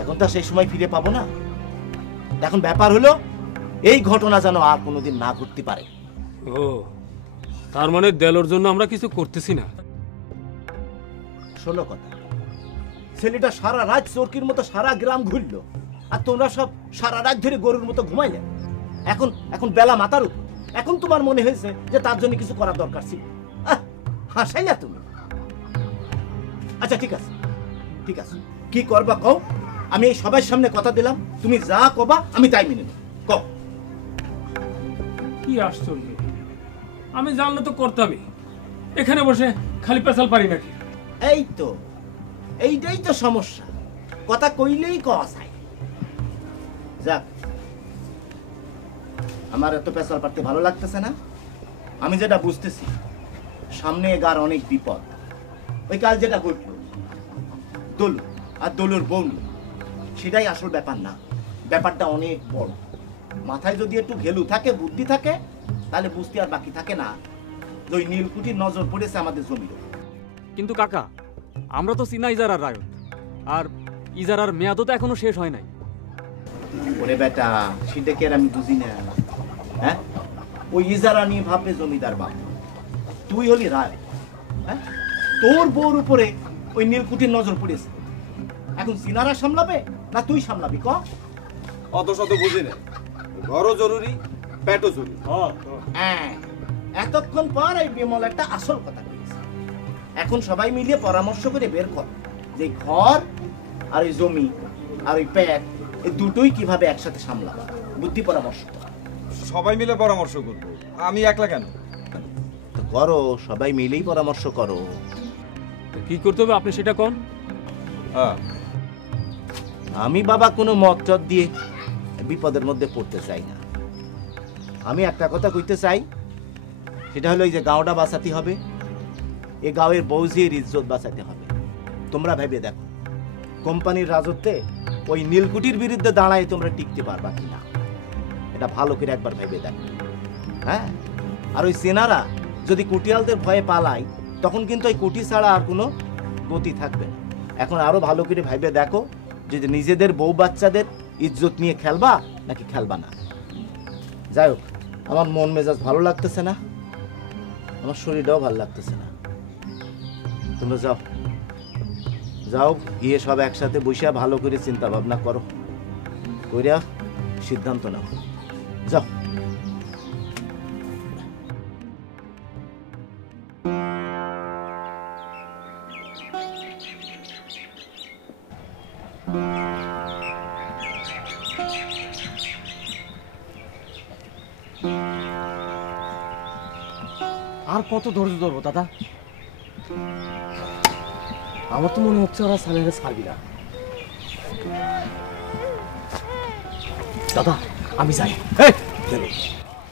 এখন তো সেই সময় ফিরে পাবো না। এখন ব্যাপার হলো এই ঘটনা যেন আর কোনোদিন না ঘটতে পারে। ও, তার মানে দেলোর জন্য আমরা কিছু করতেছি না। শোনো কথা, ছেলেটা সারা রাত চোরকির মতো সারা গ্রাম ঘুরলো, আর তোমরা সব সারা রাত ধরে গরুর মতো ঘুমাইলে। এখন এখন বেলা মাথার উপর, এখন তোমার মনে হয়েছে যে তার জন্য কিছু করার দরকার ছিল। হাসাইলা তুমি। আচ্ছা ঠিক আছে, ঠিক আছে, কি করবা কও। আমি এই সবার সামনে কথা দিলাম, তুমি যা কবা আমি তাই মেনে নেব। কও। কি আশ্চর্য, আমি জানলে তো করতামই। এখানে বসে খালি পেশাল পারি নাকি? এই তো, এইটাই তো সমস্যা, কথা কইলেই কওয়া যায়। যাক, আমার এত পেশাল পারতে ভালো লাগতেছে না। আমি যেটা বুঝতেছি, সামনে এগার অনেক বিপদ। ওই কাল যেটা ঘটল, দোলু আর দোলুর বউ, সেটাই আসল ব্যাপার না। ব্যাপারটা অনেক বড়। মাথায় যদি একটু ঘেলু থাকে, বুদ্ধি থাকে, তাহলে বুঝতে আর বাকি থাকে না যে ওই নীলকুঠির নজর পড়েছে আমাদের জমির উপর। কিন্তু কাকা, আমরা তো চিনা ইজারার রায়ত, আর ইজারার মেয়াদও তো এখনো শেষ হয় নাই। ওরে বেটা, সেটা কি আর আমি বুঝি না? হ্যাঁ, ওই ইজারা নিয়ে ভাববে জমিদার বাপ, তুই হলি রায়। হ্যাঁ, তোর বউর উপরে ওই নীলকুঠির নজর পড়েছে। এখন সিনারা সামলাবে না তুই সামলাবি? ক। অত শত বুঝি না, ঘরও জরুরি, পেটও জরুরি। হ্যাঁ, এতক্ষণ পর এই বিমল একটা আসল কথা বলেছে। এখন সবাই মিলিয়ে পরামর্শ করে বের কর যে ঘর আর ওই জমি আর ওই পেট, এই দুটোই কিভাবে একসাথে সামলাবো। বুদ্ধি পরামর্শ কর। সবাই মিলে পরামর্শ করবো, আমি একলা কেন? তো করো, সবাই মিলেই পরামর্শ করো। কি করতে হবে আপনি সেটা কোন? হ্যাঁ, আমি বাবা কোনো মকটদ দিয়ে বিপদের মধ্যে পড়তে চাই না। আমি একটা কথা কইতে চাই, সেটা হলো এই যে গাঁওটা বাঁচাতে হবে, এই গাঁয়ের বৌঝির ইজ্জত বাঁচাতে হবে। তোমরা ভেবে দেখো, কোম্পানির রাজত্বে ওই নীলকুঠির বিরুদ্ধে দাঁড়ায় তোমরা টিকতে পারবা কিনা, এটা ভালো করে একবার ভেবে দেখো। হ্যাঁ, আর ওই সেনারা যদি কুটিয়ালদের ভয়ে পালায়, তখন কিন্তু ওই কুটি ছাড়া আর কোনো গতি থাকবে না। এখন আরো ভালো করে ভেবে দেখো যে নিজেদের বউ বাচ্চাদের ইজ্জত নিয়ে খেলবা নাকি খেলবা না। যাই হোক, আমার মন মেজাজ ভালো লাগতেছে না, আমার শরীরটাও ভালো লাগতেছে না। তোমরা যাও, যাও গিয়ে সব একসাথে বসে ভালো করে চিন্তা ভাবনা করো, কইরা সিদ্ধান্ত নাও। যাও। আর কত ধৈর্য ধরবো দাদা? আমার তো মনে হচ্ছে ওরা সালেরে ছাড়বি না। দাদা, আমি যাই।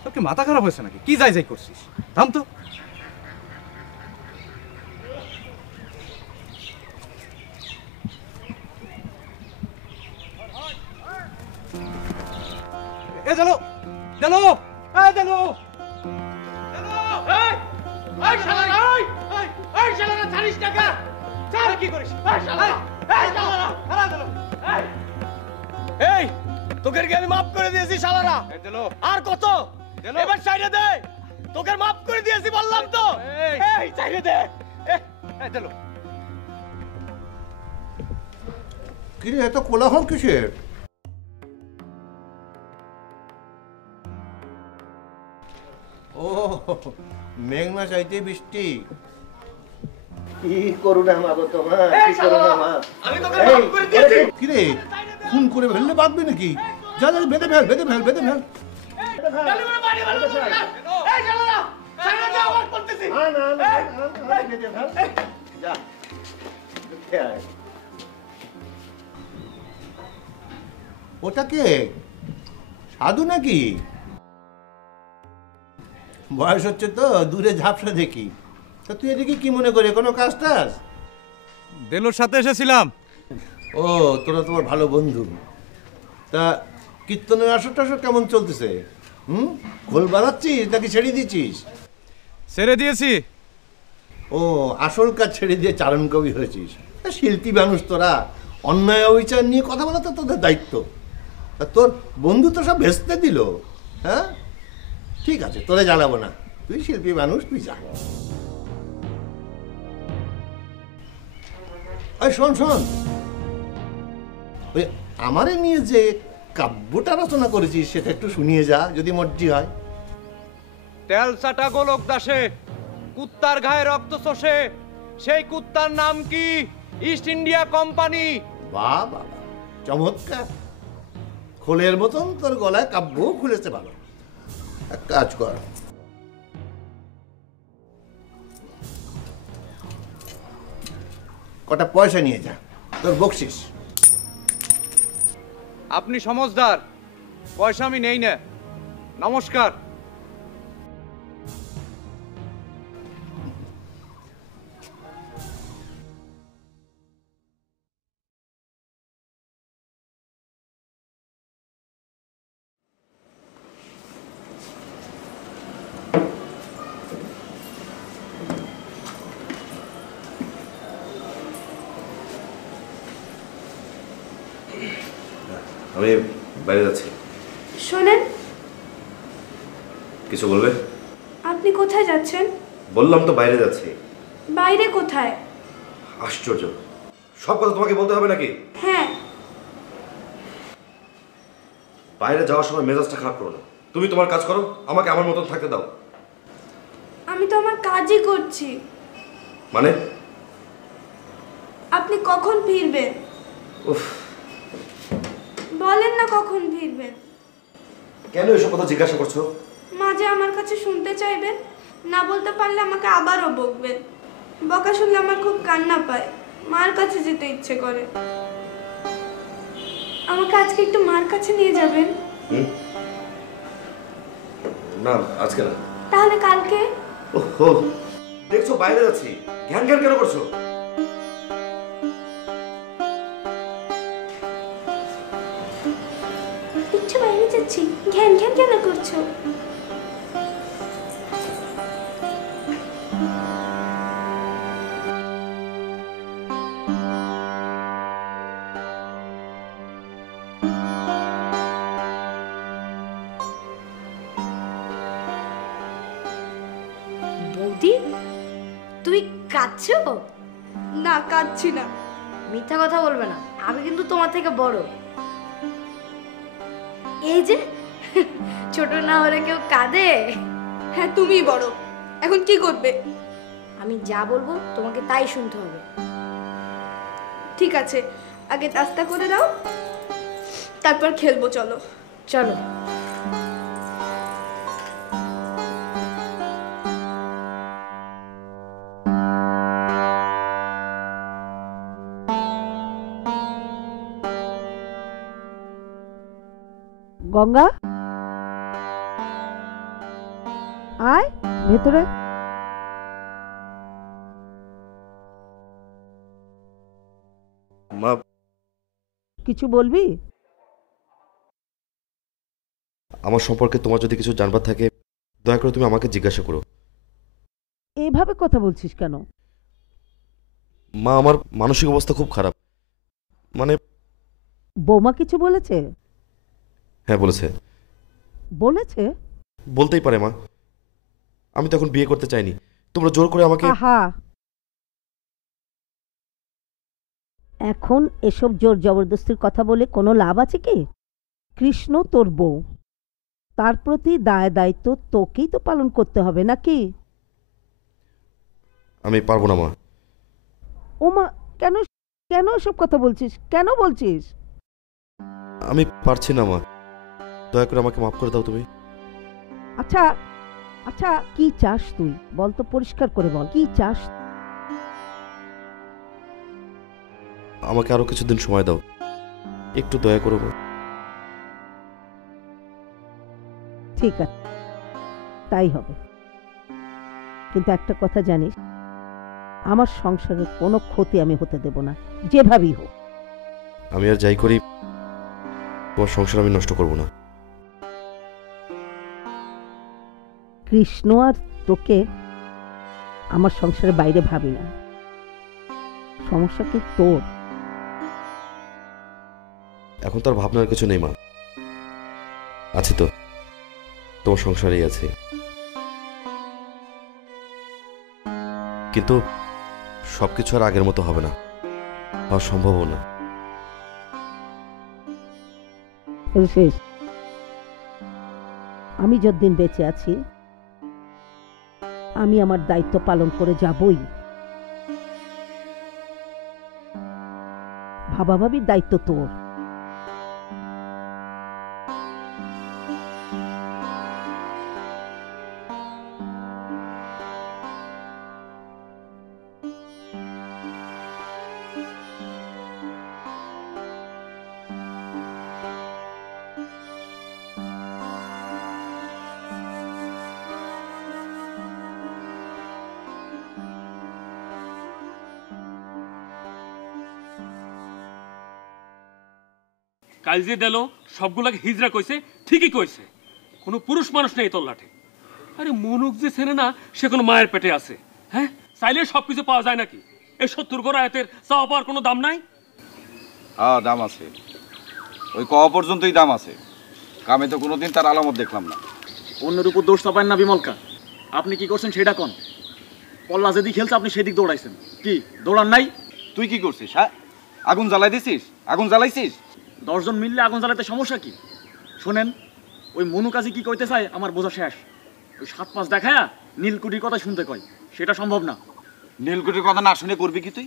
তোর কি মাথা খারাপ হয়েছে নাকি? কি যাই যাই করছিস? থাম তো। এ চলো, চলো, চলো। এই, তোকে আমি মাফ করে দিয়েছি শালারা। আর কত? এবার চাইরে দে। তোকে মাফ করে দিয়েছি বললাম তো। এই চাইরে দে। চলো। কি রে, এত কোলাহল কিসের? ও, মেঘনা চাইতে বৃষ্টি। কি করুণা মা গো তোমার, কি করুণা মা। আমি তোকে মাফ করে দিয়েছি। কি রে, খুন করে ফেললে বাঁধবে নাকি? যা যা, বেঁধে ফেল, বেঁধে ফেল, বেঁধে ফেল। ওটা কে, সাধু নাকি? বয়স হচ্ছে তো, দূরে ঝাপসা দেখি। তা তুই এদিকে কি মনে করে, কোনো কাজ টাজ? দেলোর সাথে এসেছিলাম। ও, তোরা তোমার ভালো বন্ধু। তা কীর্তনের আসর টাসর কেমন চলতেছে? খোল বাঁধাচ্ছিস নাকি ছেড়ে দিচ্ছিস? ছেড়ে দিয়েছি। ও, আসল কাজ ছেড়ে দিয়ে চারণ কবি হয়েছিস। শিল্পী মানুষ তোরা, অন্যায় অবিচার নিয়ে কথা বলা তো তোদের দায়িত্ব। তা তোর বন্ধু তো সব ভেস্তে দিল। হ্যাঁ ঠিক আছে, তোরে জ্বালাবো না, তুই শিল্পী মানুষ, তুই যা। শোন শোন, ওই আমারে নিয়ে যে কাব্যটা রচনা করেছিস সেটা একটু শুনিয়ে যা, যদি মর্জি হয়। তেল চাটা গোলক দাসে কুত্তার গায়ে রক্ত চষে, সেই কুত্তার নাম কি? East India company. বাহ বাবা, চমৎকার। খোলের মতন তোর গলায় কাব্য খুলেছে ভালো। এক কাজ কর, কটা পয়সা নিয়ে যা, তোর বকশিস। আপনি সমঝদার, পয়সা আমি নেই না। নমস্কার। আমি বাইরে যাচ্ছি। শোনেন, কিছু বলবে? আপনি কোথায় যাচ্ছেন? বললাম তো বাইরে যাচ্ছি। বাইরে কোথায়? আশ্চর্য, সব কথা তোমাকে বলতে হবে নাকি? হ্যাঁ। বাইরে যাওয়ার সময় মেজাজটা খারাপ করো না। তুমি তোমার কাজ করো, আমাকে আমার মতন থাকতে দাও। আমি তো আমার কাজই করছি। মানে? আপনি কখন ফিরবেন? উফ, বলেন না কখন ফিরবেন। কেন এসব কথা জিজ্ঞাসা করছো? মাঝে আমার কাছে শুনতে চাইবেন, না বলতে পারলে আমাকে আবারও বকবেন। বকা শুনলে আমার খুব কান্না পায়, মার কাছে যেতে ইচ্ছে করে। আমাকে আজকে একটু মার কাছে নিয়ে যাবেন? না আজকে না। তাহলে কালকে? ওহো, দেখছো বাইরে যাচ্ছি, জ্ঞান জ্ঞান কেন করছো? একটু বাইরে যাচ্ছি, ঘ্যান ঘ্যান কেন করছো? বৌদি, তুই কাঁদছো? না, কাঁদছি না। মিথ্যা কথা বলবে না, আমি কিন্তু তোমার থেকে বড়। এই যে ছোট না হলে কেউ কাঁদে? হ্যাঁ, তুমিই বড়। এখন কি করবে? আমি যা বলবো তোমাকে তাই শুনতে হবে। ঠিক আছে, আগে নাস্তা করে দাও, তারপর খেলবো। চলো চলো। গঙ্গা, আয় ভেতরে। মা, কিছু বলবি? আমার সম্পর্কে তোমার যদি কিছু জানবার থাকে দয়া করে তুমি আমাকে জিজ্ঞাসা করো। এভাবে কথা বলছিস কেন? মা, আমার মানসিক অবস্থা খুব খারাপ। মানে বৌমা কিছু বলেছে? হ্যাঁ বলেছে। বলেছে? বলতেই পারে মা, আমি তো এখন বিয়ে করতে চাইনি, তোমরা জোর করে আমাকে। আহা, এখন এসব জোর জবরদস্তির কথা বলে কোনো লাভ আছে কি? কৃষ্ণ তোর বউ, তার প্রতি দায় দায়িত্ব তোকেই তো পালন করতে হবে নাকি? আমি পারবো না মা। ও মা, কেন কেন এসব কথা বলছিস? কেন বলছিস? আমি পারছি না মা, দয়া করে আমাকে মাফ করে দাও তুমি। আচ্ছা আচ্ছা, কি চাস তুই বল তো, পরিষ্কার করে বল, কি চাস? আমাকে আরো কিছুদিন সময় দাও, একটু দয়া করো। ঠিক আছে, তাই হবে। কিন্তু একটা কথা জানিস, আমার সংসারের কোনো ক্ষতি আমি হতে দেব না, যেভাবেই হোক। আমি আর যাই করি তোমার সংসার আমি নষ্ট করব না। কৃষ্ণ আর তোকে আমার সংসারের বাইরে ভাবি না। সমস্যা কি তোর? এখন তো আর ভাবনার কিছু নেই মা, আছি তো, তোমার সংসারেই আছি। কিন্তু সবকিছু আর আগের মতো হবে না, হওয়া সম্ভবও না। শেষ, আমি যতদিন বেঁচে আছি আমি আমার দায়িত্ব পালন করে যাবই। ভাবাভাবির দায়িত্ব তোর। কাল যে দিল সবগুলাকে হিজড়া কইছে, ঠিকই কইছে, কোনো পুরুষ মানুষ নেই তোর লাঠে। আরে মনুক যে চেনে না সে কোনো মায়ের পেটে আছে। হ্যাঁ, চাইলে সবকিছু পাওয়া যায় নাকি? এই 70 গড় আয়াতের চাওয়া পাওয়ার কোনো দাম নাই? হ্যাঁ, দাম আছে, ওই কওয়া পর্যন্তই দাম আছে। কামে তো কোনোদিন তার আলামত দেখলাম না। অন্যের উপর দোষ চাপায় না বিমলকা। আপনি কি করছেন সেটা কোন? পল্লা যেদিক খেলছে আপনি সেদিক দৌড়াইছেন, কি দৌড়ান নাই? তুই কি করছিস? হ্যাঁ, আগুন জ্বালাই দিছিস? আগুন জ্বালাইছিস? 10 জন মিললে আগুন জ্বালাতে সমস্যা কি? শোনেন, ওই মনু কাজী কি কইতে চায় আমার বোঝা শেষ। ওই 7-5 দেখায়া নীলকুঠির কথা শুনতে কয়, সেটা সম্ভব না। নীলকুঠির কথা না শুনে করবি কি তুই?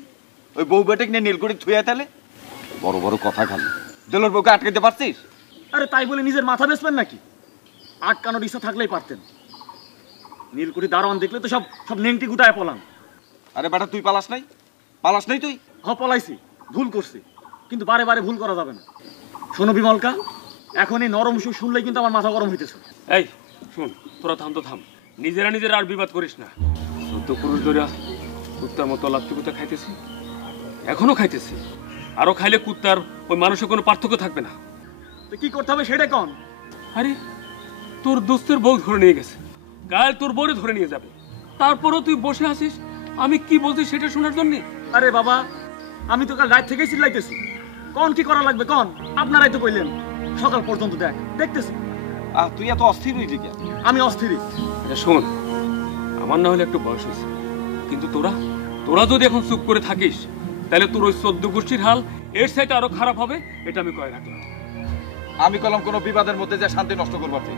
ওই বউ বেটেক নিয়ে নীলকুঠি থুয়ে তাহলে বড় বড় কথা খালি। দেলোর বউকে আটকাইতে পারছিস? আরে তাই বলে নিজের মাথা বেচবেন নাকি? আটকানোর ইচ্ছা থাকলেই পারতেন। নীলকুঠি দারোয়ান দেখলে তো সব সব নেংটি গুটায় পলান। আরে বেটা, তুই পালাস নাই? পালাস নাই তুই? পলাইছি, ভুল করছি, কিন্তু বারে বারে ভুল করা যাবে না। শোনো বিমলকা, এখন এই নরম সুর শুনলেই কিন্তু আমার মাথা গরম হইতেছে। এই শুন, তোরা থাম তো থাম, নিজেরা নিজেরা আর বিবাদ করিস না। 14 পুরুষ ধরে কুত্তার মতো লাত্তি কুত্তা খাইতেছি, এখনো খাইতেছি, আরো খাইলে কুত্তার ওই মানুষের কোনো পার্থক্য থাকবে না। তো কি করতে হবে সেটা কন? আরে তোর দোস্তের বউ ধরে নিয়ে গেছে, কাল তোর বউরে ধরে নিয়ে যাবে, তারপরও তুই বসে আছিস আমি কি বলছি সেটা শোনার জন্য? আরে বাবা, আমি তো কাল রাত থেকেই চিল্লাইতেছি। কোন কি করা লাগবে কোন? আপনারাই তো কইলেন সকাল পর্যন্ত দেখতেছি। তুই এত অস্থির হইলি কেন? আমি অস্থির? শোন, আমার না হলে একটু বয়স হয়েছে, কিন্তু তোরা যদি এখন চুপ করে থাকিস তাহলে তোর ওই 14 গোষ্ঠীর হাল এর সাথে আরো খারাপ হবে, এটা আমি কয়ে রাখলাম। আমি কলম কোনো বিবাদের মধ্যে যে শান্তি নষ্ট করবার চাই।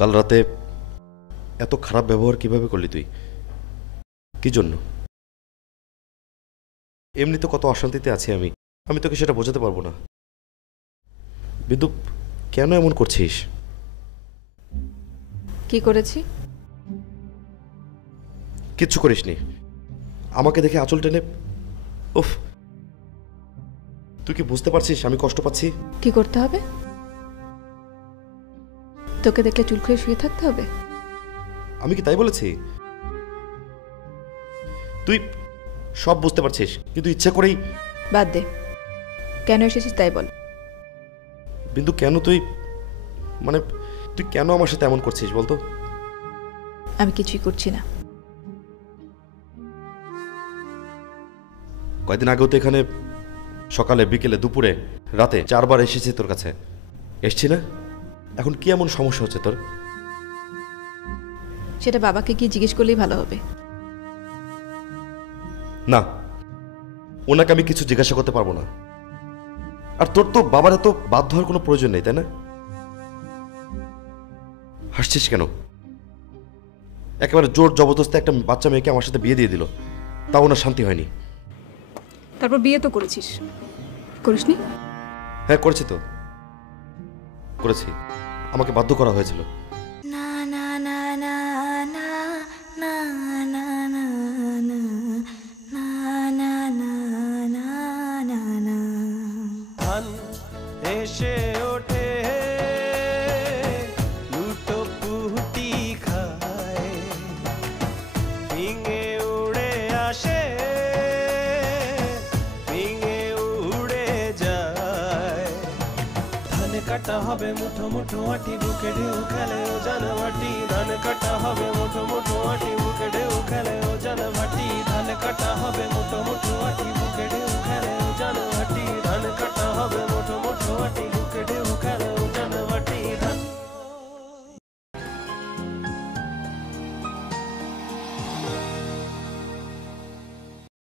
কাল রাতে এত খারাপ ব্যবহার কিভাবে করলি তুই? কি জন্য? এমনি তো কত অশান্তিতে আছি আমি তোকে সেটা বোঝাতে পারবো না। বিন্দু, কেন এমন করছিস? কি করেছি? কিচ্ছু করিসনি। আমাকে দেখে আঁচল টেনে, উফ, তুই কি বুঝতে পারছিস আমি কষ্ট পাচ্ছি? কি করতে হবে? তোকে দেখলে চুল খুলে শুয়ে থাকতে হবে? আমি কি তাই বলেছি? তুই সব বুঝতে পারছিস, কিন্তু ইচ্ছা করেই। বাদ দে, কেন এসেছিস তাই বল। বিন্দু, কেন তুই কেন আমার সাথে এমন করছিস বলতো? আমি কিছুই করছি না। কয়েকদিন আগেও তো এখানে সকালে, বিকেলে, দুপুরে, রাতে 4 বার এসেছি তোর কাছে। এসছি না? এখন কি এমন সমস্যা হচ্ছে তোর? সেটা বাবাকে গিয়ে জিজ্ঞেস করলেই ভালো হবে। না, ওনাকে আমি কিছু জিজ্ঞাসা করতে পারবো না। আর তোর তো বাবার এত বাধ্য হওয়ার কোনো প্রয়োজন নেই, তাই না? হাসছিস কেন? একেবারে জোর জবরদস্তি একটা বাচ্চা মেয়েকে আমার সাথে বিয়ে দিয়ে দিল, তাও ওনার শান্তি হয়নি। তারপর বিয়ে তো করেছিস, করিসনি? হ্যাঁ, করেছি তো, করেছি। আমাকে বাধ্য করা হয়েছিল। এসে ওঠে লুটো পুটি খায়, ভেঙে উড়ে আসে, ভেঙে উড়ে যায়। ধান কাটা হবে মুঠো মুঠো আটি, বুকে ঢেউ খেলে ও জানবাটি। ধান কাটা হবে মুঠো মুঠো আটি, বুকে ঢেউ খেলে ও জানবাটি। ধান কাটা হবে মুঠো মুঠো আটি।